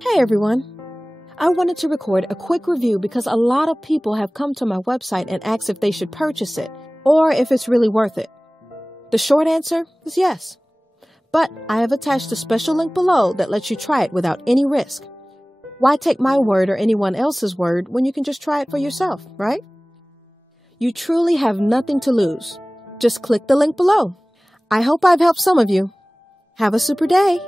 Hey everyone! I wanted to record a quick review because a lot of people have come to my website and asked if they should purchase it or if it's really worth it. The short answer is yes. But I have attached a special link below that lets you try it without any risk. Why take my word or anyone else's word when you can just try it for yourself, right? You truly have nothing to lose. Just click the link below. I hope I've helped some of you. Have a super day!